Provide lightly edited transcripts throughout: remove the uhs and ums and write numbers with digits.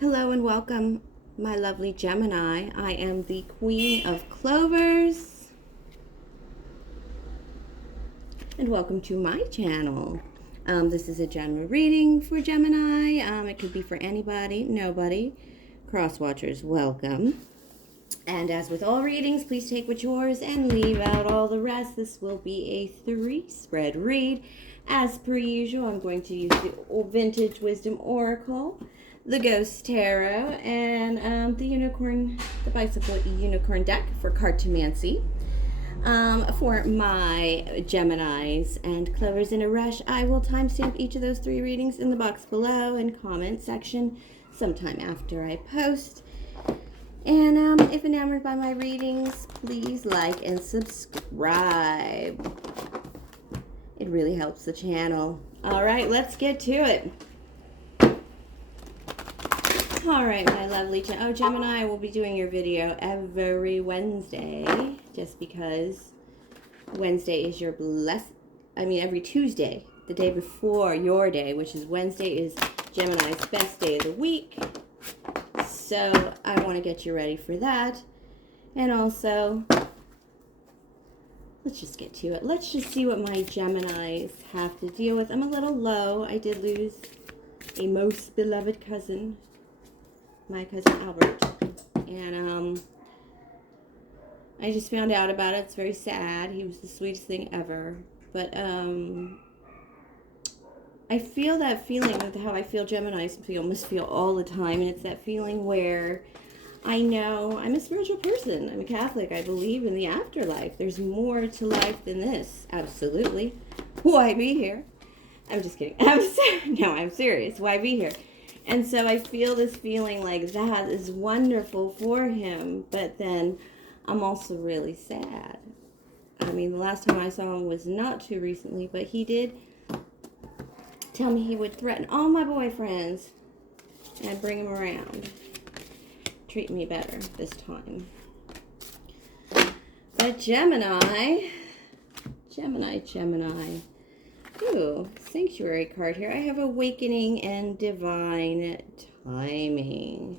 Hello and welcome, my lovely Gemini. I am the Queen of Clovers. And welcome to my channel. This is a general reading for Gemini. It could be for anybody, nobody. Cross-watchers, welcome. And as with all readings, please take what's yours and leave out all the rest. This will be a 3-spread read. As per usual, I'm going to use the Vintage Wisdom Oracle, the Ghost Tarot, and the Bicycle Unicorn deck for Cartomancy. For my Geminis and Clovers in a Rush, I will timestamp each of those 3 readings in the box below and comment section sometime after I post. And if enamored by my readings, please like and subscribe. It really helps the channel. All right, let's get to it. All right, my lovely Gemini, I will be doing your video every Wednesday, just because Wednesday is your every Tuesday, the day before your day, which is Wednesday, is Gemini's best day of the week. So I want to get you ready for that. And also, let's just get to it. Let's just see what my Geminis have to deal with. I'm a little low. I did lose a most beloved cousin, my cousin Albert. And I just found out about it. It's very sad. He was the sweetest thing ever. But I feel that feeling with how I feel Geminis must feel all the time. And it's that feeling where I know I'm a spiritual person. I'm a Catholic. I believe in the afterlife. There's more to life than this. Absolutely. Why be here? I'm just kidding. No, I'm serious. Why be here? And so I feel this feeling like that is wonderful for him. But then I'm also really sad. I mean, the last time I saw him was not too recently, but he did tell me he would threaten all my boyfriends, and I'd bring him around. Treat me better this time. But Gemini. Ooh, Sanctuary card here. I have Awakening and Divine Timing.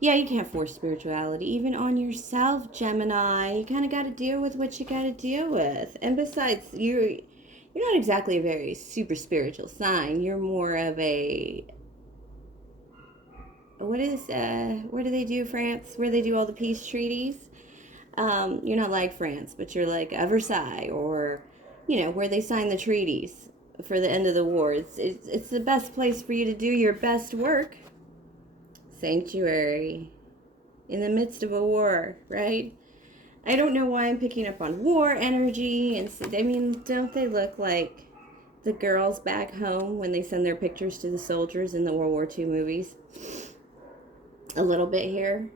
Yeah, you can't force spirituality, even on yourself, Gemini. You kind of got to deal with what you got to deal with. And besides, you're not exactly a very super spiritual sign. You're more of a, where do they do France? Where they do all the peace treaties? You're not like France, but you're like Versailles, or, where they sign the treaties for the end of the war. It's the best place for you to do your best work. Sanctuary. In the midst of a war, right? I don't know why I'm picking up on war energy. And I mean, don't they look like the girls back home when they send their pictures to the soldiers in the World War II movies? A little bit here.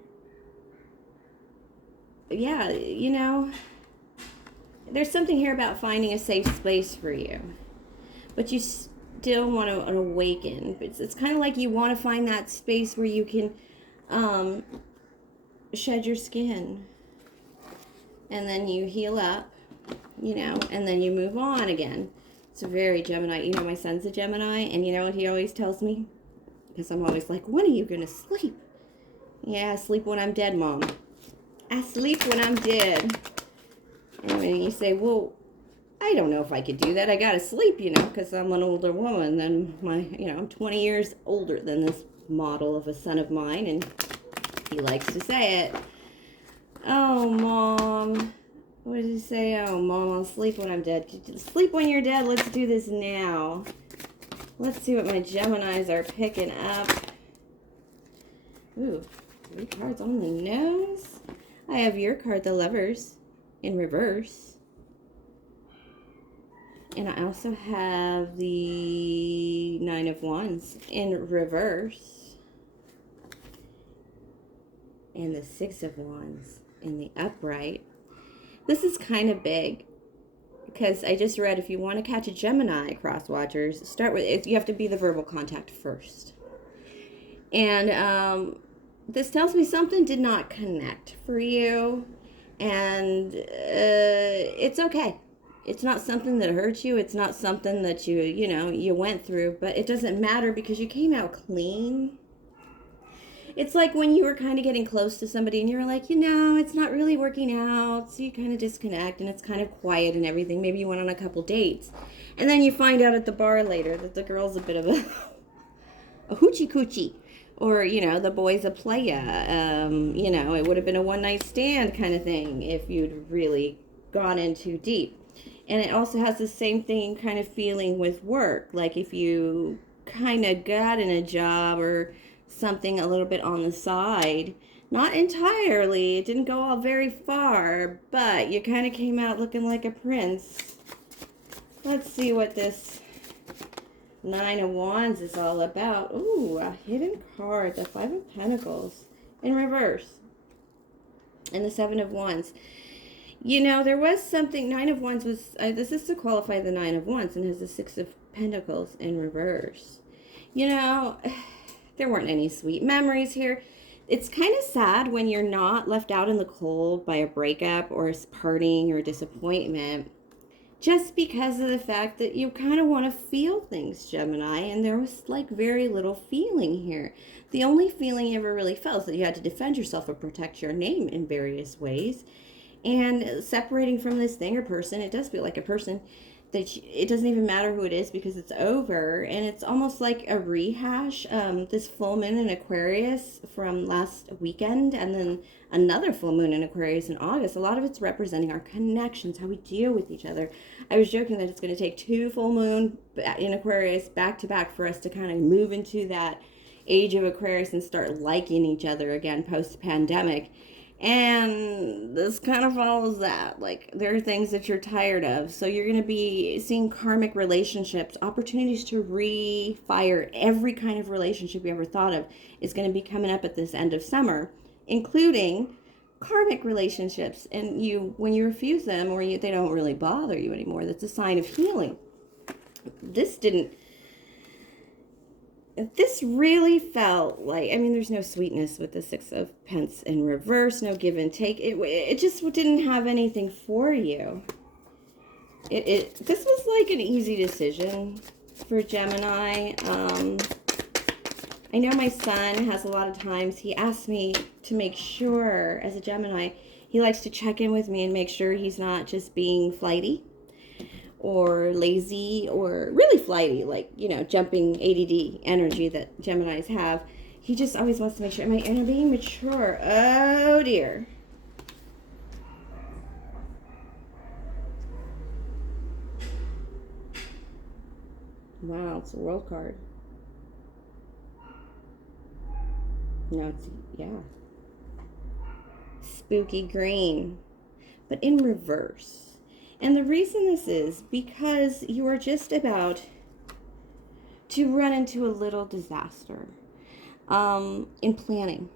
Yeah, there's something here about finding a safe space for you. But you still want to awaken. It's kind of like you want to find that space where you can shed your skin. And then you heal up, and then you move on again. It's a very Gemini. My son's a Gemini, and you know what he always tells me? Because I'm always like, when are you going to sleep? Yeah, I sleep when I'm dead, Mom. I sleep when I'm dead. And when you say, well, I don't know if I could do that. I got to sleep, because I'm an older woman. And I'm 20 years older than this model of a son of mine, and he likes to say it. Oh, Mom. What did he say? Oh, Mom, I'll sleep when I'm dead. Sleep when you're dead. Let's do this now. Let's see what my Geminis are picking up. Ooh, 3 cards on the nose. I have your card, the Lovers, in reverse. And I also have the 9 of Wands in reverse. And the 6 of Wands in the upright. This is kind of big, because I just read if you want to catch a Gemini, cross-watchers, start with, you have to be the verbal contact first. And this tells me something did not connect for you, and it's okay. It's not something that hurt you. It's not something that you went through, but it doesn't matter because you came out clean. It's like when you were kind of getting close to somebody and you're like, it's not really working out. So you kind of disconnect and it's kind of quiet and everything. Maybe you went on a couple dates. And then you find out at the bar later that the girl's a bit of a hoochie coochie. Or, the boy's a playa. It would have been a one-night stand kind of thing if you'd really gone in too deep. And it also has the same thing kind of feeling with work. Like if you kind of got in a job or something a little bit on the side, not entirely, it didn't go all very far, but you kind of came out looking like a prince. Let's see what this Nine of Wands is all about. Ooh, a hidden card, the Five of Pentacles in reverse, and the Seven of Wands. There was something. Nine of Wands was, this is to qualify the Nine of Wands, and has the Six of Pentacles in reverse. There weren't any sweet memories here. It's kind of sad when you're not left out in the cold by a breakup or a parting or a disappointment, just because of the fact that you kind of want to feel things, Gemini, and there was like very little feeling here. The only feeling you ever really felt is that you had to defend yourself or protect your name in various ways. And separating from this thing or person, it does feel like a person that it doesn't even matter who it is because it's over. And it's almost like a rehash. This full moon in Aquarius from last weekend, and then another full moon in Aquarius in August. A lot of it's representing our connections, how we deal with each other. I was joking that it's going to take 2 full moon in Aquarius back to back for us to kind of move into that age of Aquarius and start liking each other again post-pandemic. And this kind of follows that. Like, there are things that you're tired of. So you're going to be seeing karmic relationships, opportunities to refire every kind of relationship you ever thought of is going to be coming up at this end of summer, including karmic relationships. And when you refuse them or they don't really bother you anymore, that's a sign of healing. This really felt like, there's no sweetness with the Six of Pentacles in reverse, no give and take. It just didn't have anything for you. This was like an easy decision for Gemini. I know my son has a lot of times, he asks me to make sure, as a Gemini, he likes to check in with me and make sure he's not just being flighty or lazy or really flighty, like, jumping ADD energy that Geminis have. He just always wants to make sure, am I being mature? Oh, dear. Wow, it's a World card. No, it's, yeah. Spooky green, but in reverse. And the reason this is because you are just about to run into a little disaster in planning.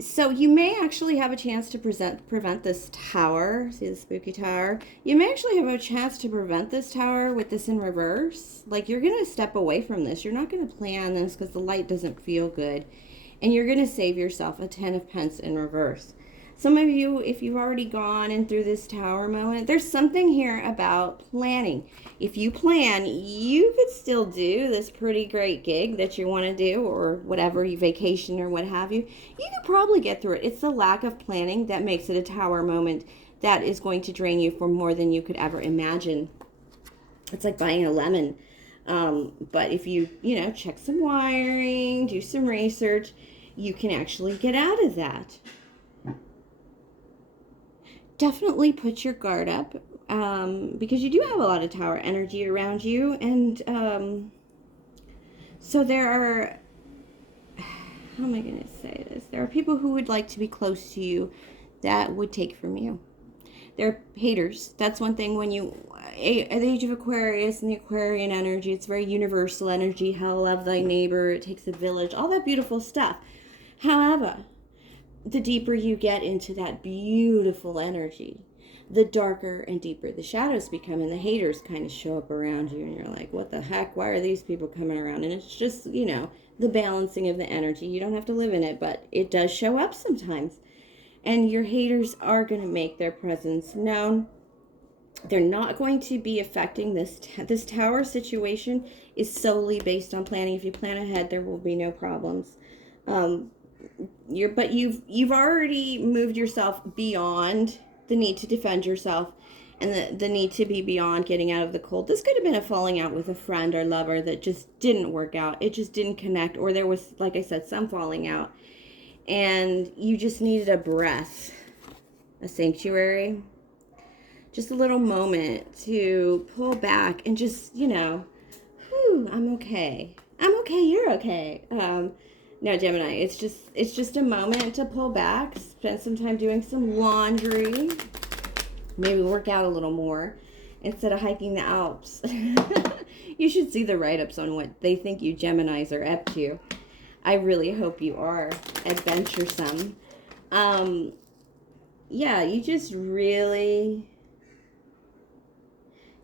So you may actually have a chance to prevent this tower. See the spooky tower? You may actually have a chance to prevent this tower with this in reverse. Like, you're going to step away from this. You're not going to plan this because the light doesn't feel good. And you're going to save yourself a 10 of Pentacles in reverse. Some of you, if you've already gone in through this tower moment, there's something here about planning. If you plan, you could still do this pretty great gig that you want to do, or whatever, you vacation or what have you. You could probably get through it. It's the lack of planning that makes it a tower moment that is going to drain you for more than you could ever imagine. It's like buying a lemon. But if you check some wiring, do some research, you can actually get out of that. Definitely put your guard up, because you do have a lot of tower energy around you. And so there are, how am I going to say this? There are people who would like to be close to you that would take from you. They're haters. That's one thing when you, at the age of Aquarius and the Aquarian energy, it's very universal energy. How love thy neighbor, it takes a village, all that beautiful stuff. However, the deeper you get into that beautiful energy, the darker and deeper the shadows become, and the haters kind of show up around you, and you're like, what the heck? Why are these people coming around? And it's just, the balancing of the energy. You don't have to live in it, but it does show up sometimes. And your haters are going to make their presence known. They're not going to be affecting this. This tower situation is solely based on planning. If you plan ahead, there will be no problems. but you've already moved yourself beyond the need to defend yourself and the need to be beyond getting out of the cold. This could have been a falling out with a friend or lover that just didn't work out. It just didn't connect, or there was, like I said, some falling out, and you just needed a breath, a sanctuary, just a little moment to pull back and just, whew, I'm okay. I'm okay, you're okay. No, Gemini, it's just a moment to pull back, spend some time doing some laundry, maybe work out a little more instead of hiking the Alps. You should see the write-ups on what they think you Geminis are up to. I really hope you are adventuresome. Yeah, you just really...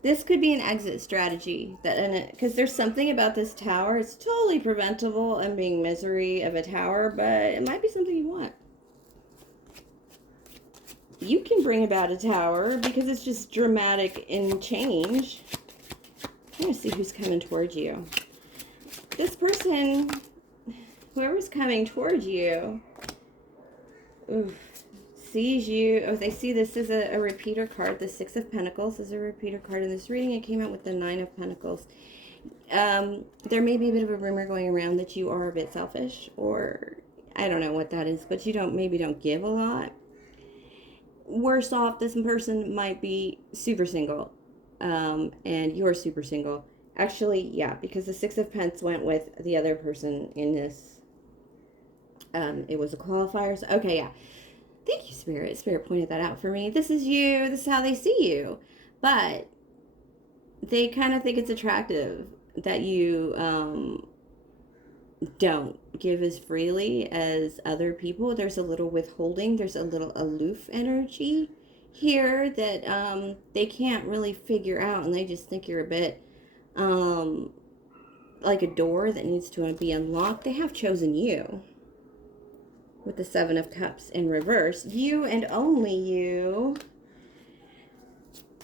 This could be an exit strategy, because there's something about this tower. It's totally preventable and being misery of a tower, but it might be something you want. You can bring about a tower because it's just dramatic in change. I'm going to see who's coming towards you. This person, whoever's coming towards you, sees you. Oh, they see this is a repeater card. The Six of Pentacles is a repeater card in this reading. It came out with the Nine of Pentacles. There may be a bit of a rumor going around that you are a bit selfish, or I don't know what that is, but you maybe don't give a lot. Worse off, this person might be super single, and you're super single. Actually, yeah, because the Six of Pentacles went with the other person in this. It was a qualifier. So, okay, yeah. Thank you, Spirit. Spirit pointed that out for me. This is you. This is how they see you. But they kind of think it's attractive that you don't give as freely as other people. There's a little withholding. There's a little aloof energy here that they can't really figure out, and they just think you're a bit like a door that needs to be unlocked. They have chosen you with the Seven of Cups in reverse. You and only you.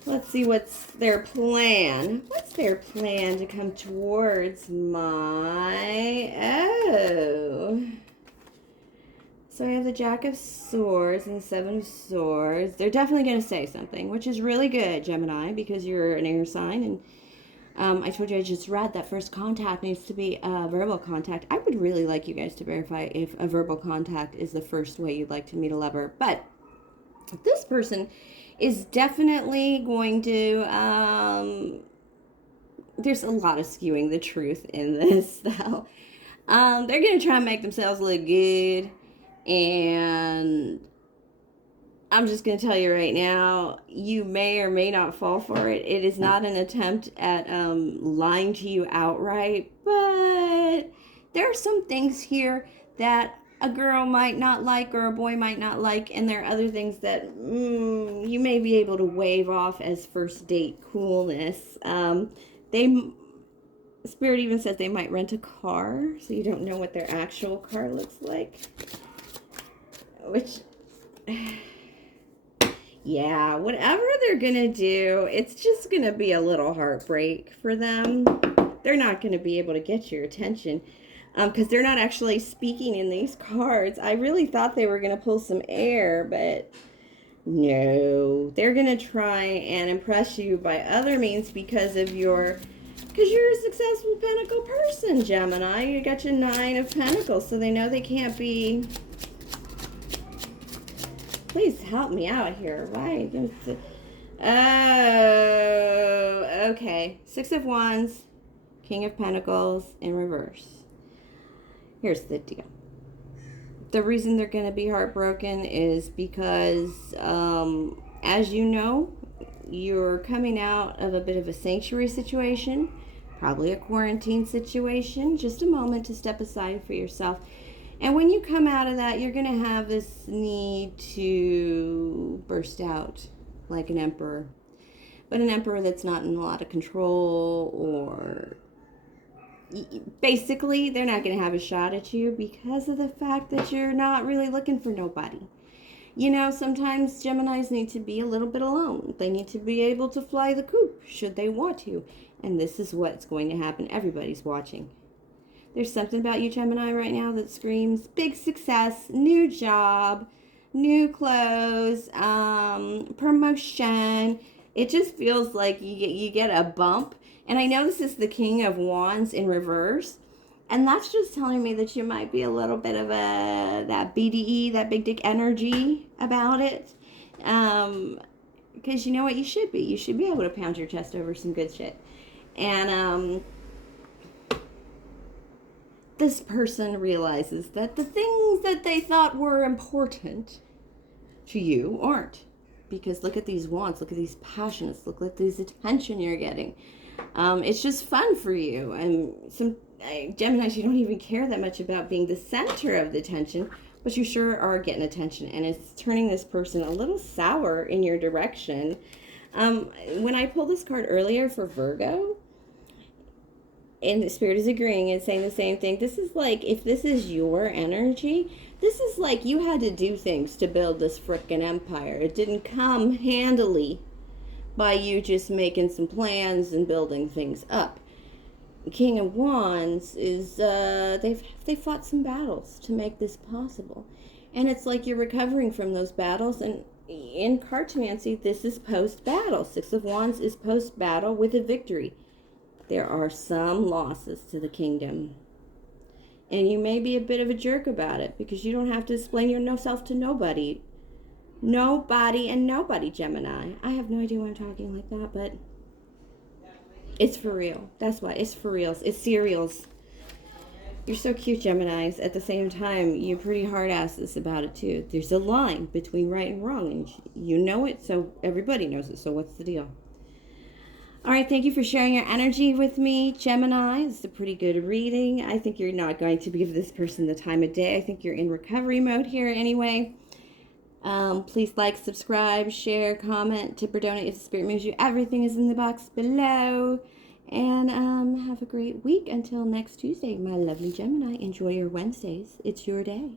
Let's see what's their plan. What's their plan to come towards my... Oh. So I have the Jack of Swords and the Seven of Swords. They're definitely going to say something, which is really good, Gemini, because you're an air sign. And I told you I just read that first contact needs to be a verbal contact. I would really like you guys to verify if a verbal contact is the first way you'd like to meet a lover. But this person is definitely going to, there's a lot of skewing the truth in this, though. They're going to try and make themselves look good, and I'm just going to tell you right now, you may or may not fall for it. It is not an attempt at lying to you outright, but there are some things here that a girl might not like or a boy might not like, and there are other things that you may be able to wave off as first date coolness. Spirit even says they might rent a car, so you don't know what their actual car looks like. Which, yeah, whatever they're gonna do, it's just gonna be a little heartbreak for them. They're not gonna be able to get your attention. Because they're not actually speaking in these cards. I really thought they were going to pull some air, but no. They're going to try and impress you by other means because you're a successful Pentacle person, Gemini. You got your Nine of Pentacles, so they know they can't be... Please help me out here. Why? Oh, okay. Six of Wands, King of Pentacles in reverse. Here's the deal. The reason they're going to be heartbroken is because, as you know, you're coming out of a bit of a sanctuary situation, probably a quarantine situation, just a moment to step aside for yourself. And when you come out of that, you're going to have this need to burst out like an emperor. But an emperor that's not in a lot of control, or... Basically, they're not going to have a shot at you because of the fact that you're not really looking for nobody. You know, sometimes Geminis need to be a little bit alone. They need to be able to fly the coop should they want to. And this is what's going to happen. Everybody's watching. There's something about you, Gemini, right now that screams big success, new job, new clothes, promotion. It just feels like you get a bump. And I know this is the King of Wands in reverse. And that's just telling me that you might be a little bit of that BDE, that big dick energy about it. Because you know what you should be. You should be able to pound your chest over some good shit. And this person realizes that the things that they thought were important to you aren't. Because look at these wants, look at these passions, look at this attention you're getting. It's just fun for you. And some Geminis, you don't even care that much about being the center of the attention, but you sure are getting attention, and it's turning this person a little sour in your direction. When I pulled this card earlier for Virgo, and the Spirit is agreeing and saying the same thing. This is like, if this is your energy, this is like you had to do things to build this frickin' empire. It didn't come handily by you just making some plans and building things up. King of Wands is, they fought some battles to make this possible. And it's like you're recovering from those battles. And in Cartomancy, this is post-battle. Six of Wands is post-battle with a victory. There are some losses to the kingdom. And you may be a bit of a jerk about it because you don't have to explain yourself to nobody. Nobody and nobody, Gemini. I have no idea why I'm talking like that, but it's for real. That's why. It's for reals. It's cereals. You're so cute, Geminis. At the same time, you're pretty hard asses about it, too. There's a line between right and wrong, and you know it, so everybody knows it. So what's the deal? All right, thank you for sharing your energy with me, Gemini. It's a pretty good reading. I think you're not going to give this person the time of day. I think you're in recovery mode here anyway. Please like, subscribe, share, comment, tip or donate if the Spirit moves you. Everything is in the box below. And have a great week until next Tuesday, my lovely Gemini. Enjoy your Wednesdays. It's your day.